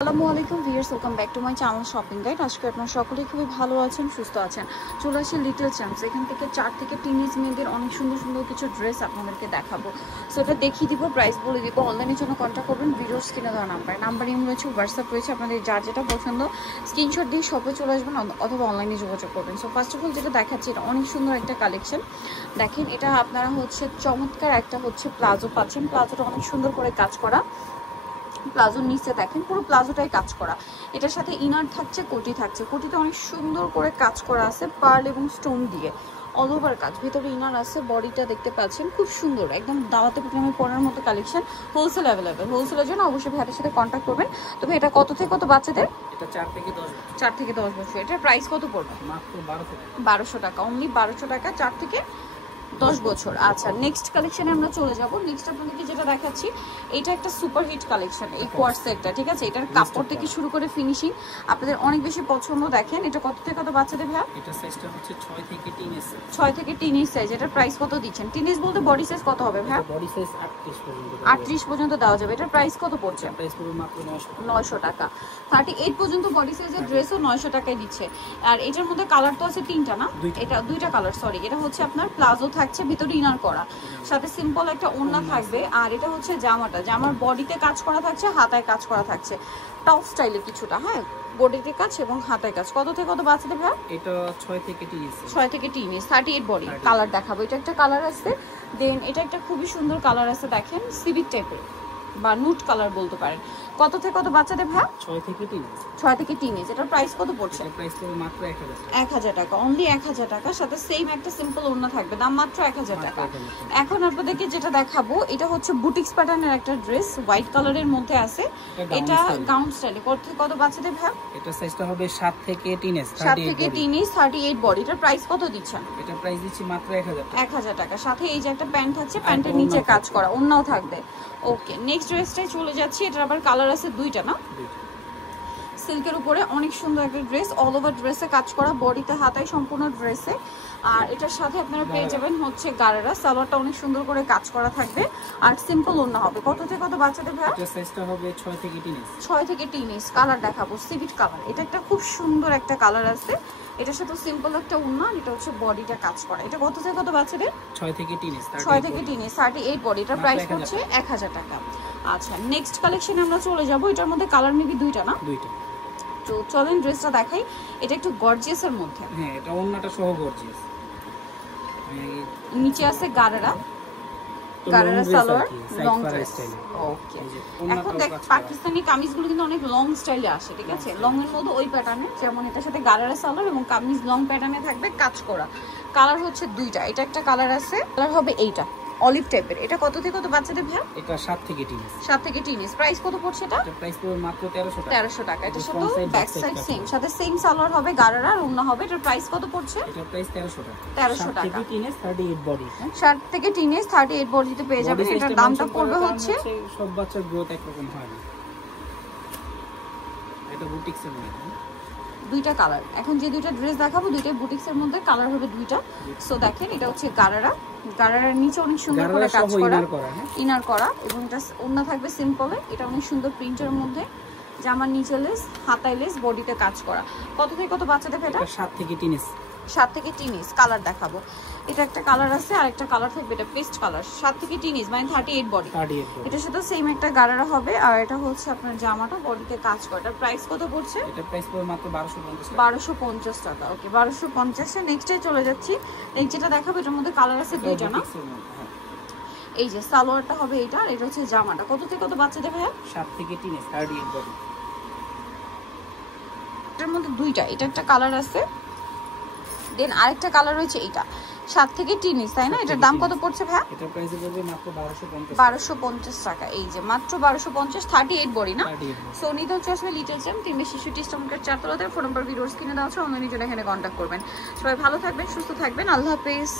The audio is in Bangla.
আসসালামু আলাইকুম viewers, welcome back to my channel shopping guide. আজকে আপনারা সকলেই খুবই ভালো আছেন, সুস্থ আছেন। চলে আসে লিটল চ্যাম্পস। এখান থেকে 4 থেকে টিনেজ মেয়েদের অনেক সুন্দর সুন্দর কিছু ড্রেস আপনাদেরকে দেখাবো। সো এটা দেখিয়ে দিব, প্রাইস বলে দিব। অনলাইনের জন্য কন্ট্যাক্ট করবেন ভিডিওর স্ক্রিনে দেওয়া নাম্বার ইম রয়েছে, হোয়াটসঅ্যাপ রয়েছে। আপনাদের যার যেটা পছন্দ স্ক্রিনশট দিয়ে শপে চলে আসবেন অথবা অনলাইনে যোগাযোগ করবেন। সো ফার্স্ট অফ অল যেটা দেখাচ্ছি, এটা অনেক সুন্দর একটা কালেকশন। দেখেন, এটা আপনারা চমৎকার একটা প্লাজো পাচ্ছেন। প্লাজোটা অনেক সুন্দর করে কাজ করা। প্লাজোর নিচে দেখেন পুরো প্লাজোটাই কাজ করা। এটার সাথে ইনার থাকছে, কোটি থাকছে। কোটিতে অনেক সুন্দর করে কাজ করা আছে পার্ল এবং স্টোন দিয়ে, অল ওভার কাজ। ভিতরে ইনার আছে, বডিটা দেখতে পাচ্ছেন খুব সুন্দর, একদম দাওয়াতে প্রোগ্রামে পরার মতো কালেকশন। Wholesale available. হোলসেলের জন্য অবশ্যই ভাইয়াদের সাথে কন্ট্যাক্ট করবেন। তবে এটা কত থেকে কত বাচ্চাদের? এটা 4 থেকে 10 বছর। 4 থেকে 10 বছর। এটার প্রাইস কত পড়বে? মাত্র 1200 টাকা। অনলি 1200 টাকা, 4 থেকে 10 বছর। আচ্ছা, নেক্সট কালেকশনে আমরা চলে যাব। নেক্সট আপনাদেরকে যেটা দেখাচ্ছি, এটা একটা সুপার হিট কালেকশন, এই কোয়ার সেটটা। ঠিক আছে, এটার কাপড় থেকে শুরু করে ফিনিশিং আপনাদের অনেক বেশি পছন্দ। দেখেন, এটা কত থেকে কত বাচ্চাদের ভাইয়া? এটা সাইজটা হচ্ছে 6 থেকে 3 সাইজ। 6 থেকে 3 সাইজ। এটার প্রাইস কত দিচ্ছেন? 3 বলতে বডি সাইজ কত হবে ভাইয়া? বডি সাইজ 38 পর্যন্ত। 38 পর্যন্ত দেওয়া যাবে। এটার প্রাইস কত পড়ছে? প্রাইস পড়বে মাত্র 900 টাকা। 38 পর্যন্ত বডি সাইজের ড্রেসও 900 টাকায় দিচ্ছে। আর এটার মধ্যে কালার তো আছে 3টা না? এটা 2টা কালার, সরি। এটা হচ্ছে আপনার প্লাজো থাকছে, ভিতরে ইনার করা, সাথে সিম্পল একটা ওড়না থাকবে। আর এটা হচ্ছে জামার বডিতে কাজ করা থাকছে, হাতায় কাজ করা থাকছে, টপ স্টাইলে কিছুটা। হ্যাঁ, বডিতে কাজ এবং হাতায় কাজ। কত থেকে কত বাচ্চাদের ভাই? এটা 6 থেকে 3 6 থেকে 3। 38 বডি। কালার দেখাবো। এটা একটা কালার আছে, দেন এটা একটা খুবই সুন্দর কালার আছে। দেখেন, সিভিক টাইপের বা নুট কালার বলতে পারেন। কত থেকে কত বাচ্চাদের ভাই? 6 থেকে 3। 6 থেকে 3। এটার প্রাইস কত পড়ছে? প্রাইস পড়বে মাত্র 1000 টাকা। অনলি 1000 টাকা। সাথে সেম একটা সিম্পল ওড়না থাকবে, দাম মাত্র 1000 টাকা। এখন আপনাদেরকে যেটা দেখাবো, এটা হচ্ছে বুটিক্স প্যাটার্নের একটা ড্রেস, হোয়াইট কালারের মধ্যে আছে। এটা গাউন স্টাইলে। কত থেকে কত বাচ্চাদের ভাই? এটা সাইজটা হবে 7 থেকে 3 7 থেকে 3, 38 বডি। এটার প্রাইস কত দিচ্ছেন? এটা প্রাইস দিচ্ছি মাত্র 1000 টাকা। সাথে এই যে একটা প্যান্ট থাকছে, প্যান্টের নিচে কাজ করা, ওড়নাও থাকবে। ওকে, নেক্সট ড্রেসটাই চলে যাচ্ছি। এটার আবার কালার আছে 2টা না? সিল্কের উপরে অনেক সুন্দর একটা ড্রেস, অল ওভার ড্রেসে কাজ করা, বডিতে হাতায় সম্পূর্ণ ড্রেসে। আর এটার সাথে আপনারা পেয়ে যাবেন হচ্ছে গারারা। সালোয়ারটা অনেক সুন্দর করে কাজ করা থাকবে, আর সিম্পল ওড়না হবে। কত থেকে কত বাচ্চাদের ভাই? এটা সাইজটা হবে 6 থেকে 3। 6 থেকে 3। কালার দেখাবো, সিভিট কালার। এটা একটা খুব সুন্দর একটা কালার আছে। এটার সাথে সিম্পল একটা ওড়না, এটা হচ্ছে বডিটা কাজ করা। এটা কত থেকে কত বাচ্চাদের? 6 থেকে 3। 6 থেকে 3, 38 বডি। এটার প্রাইস হচ্ছে 1000 টাকা। আচ্ছা, নেক্সট কালেকশনে আমরা চলে যাব। এটার মধ্যে কালার মেবি 2টা না? 2টা। তো চলেন ড্রেসটা দেখাই। এটা একটু গর্জিয়াসের মধ্যে। হ্যাঁ, এটা ওন্নাটা সহ গর্জিয়াস। নিচে আছে গারারা সালোয়ার, লং ড্রেস। ওকে, এখন দেখ, পাকিস্তানি কামিজগুলো কিন্তু অনেক লং স্টাইলে আসে। ঠিক আছে, লং এর মধ্যে ওই প্যাটার্নে, যেমন এটার সাথে গারারা সালোয়ার এবং কামিজ লং প্যাটার্নে থাকবে, কাজ করা। কালার হচ্ছে 2টা। এটা একটা কালার আছে, কালার হবে এইটা অলিভ টাইপের। এটা কত থেকে কত বাচ্চাদের ভাই? এটা 7 থেকে 3। 7 থেকে 3। প্রাইস কত পড়ছে এটা? প্রাইস পড়বে মাত্র 1300 টাকা। 1300 টাকা। এটা সাথে ব্যাক সাইড সেম, সাথে সেম সালোয়ার হবে, গারারা আর ওড়না হবে। এটার প্রাইস কত পড়ছে? এটা প্রাইস 1300 টাকা। 1300 টাকা। 7 থেকে 3 38 বডি। 7 থেকে 3, 38 বডিতে পেয়ে যাবেন। এটার দামটা পড়বে হচ্ছে, সব বাচ্চার গ্রোথ একরকম হয় না। এটা বুটিক্সের মধ্যে 2টা কালার। এখন যে 2টা ড্রেস দেখাবো, 2টাই বুটিক্সের মধ্যে, কালার হবে 2টা। সো দেখেন, এটা হচ্ছে গারারার নিচে অনেক সুন্দর করে কাজ করা, ইনার করা, এবং এটা ওড়না থাকবে সিম্পলে। এটা অনেক সুন্দর প্রিন্টের মধ্যে, জামার নিচে লেস, হাতায় লেস, বডিতে কাজ করা। কত থেকে কত বাচ্চাদের এটা? 7 থেকে 3। 7 থেকে 3। কালার দেখাবো। এটা একটা কালার আছে, আর একটা কালার থাকবে, এটা পেস্ট কালার। 7 থেকে 3 মানে 38 বডি। এটার সাথে সেম একটা গারারা হবে, আর এটা হচ্ছে আপনার জামাটা বডিতে কাজ করা। এটার প্রাইস কত পড়ছে? এটা প্রাইস পড়বে মাত্র 1250 টাকা। 1250 টাকা। ওকে, 1250 এ নেক্সটে চলে যাচ্ছি। নেক্সট যেটা দেখাবো, এটার মধ্যে কালার আছে 2টা না? এই যে সালোয়ারটা হবে এটা, আর এটা হচ্ছে জামাটা। কত থেকে কত বাচ্চাদের ভাইয়া? 7 থেকে 3 38 বডি। এটার মধ্যে 2টা। এটা একটা কালার আছে, দেন আরেকটা কালার রয়েছে এইটা। 7 থেকে 3, তাই না? এটার দাম কত পড়ছে ভাই? এটার প্রাইস পড়বে মাত্র 1250। 1250 টাকা। এই যে মাত্র 1250, 38 বডি না? সো নিতে হচ্ছে আসলে লিটল চ্যাম্প, 3 স্টমকের 4 তলাতে। ফোন নাম্বার ভিডিওর স্ক্রিনে দেওয়া আছে, অনলাইনের জন্য এখানে কন্ট্যাক্ট করবেন। সবাই ভালো থাকবেন, সুস্থ থাকবেন। আল্লাহ হাফেজ।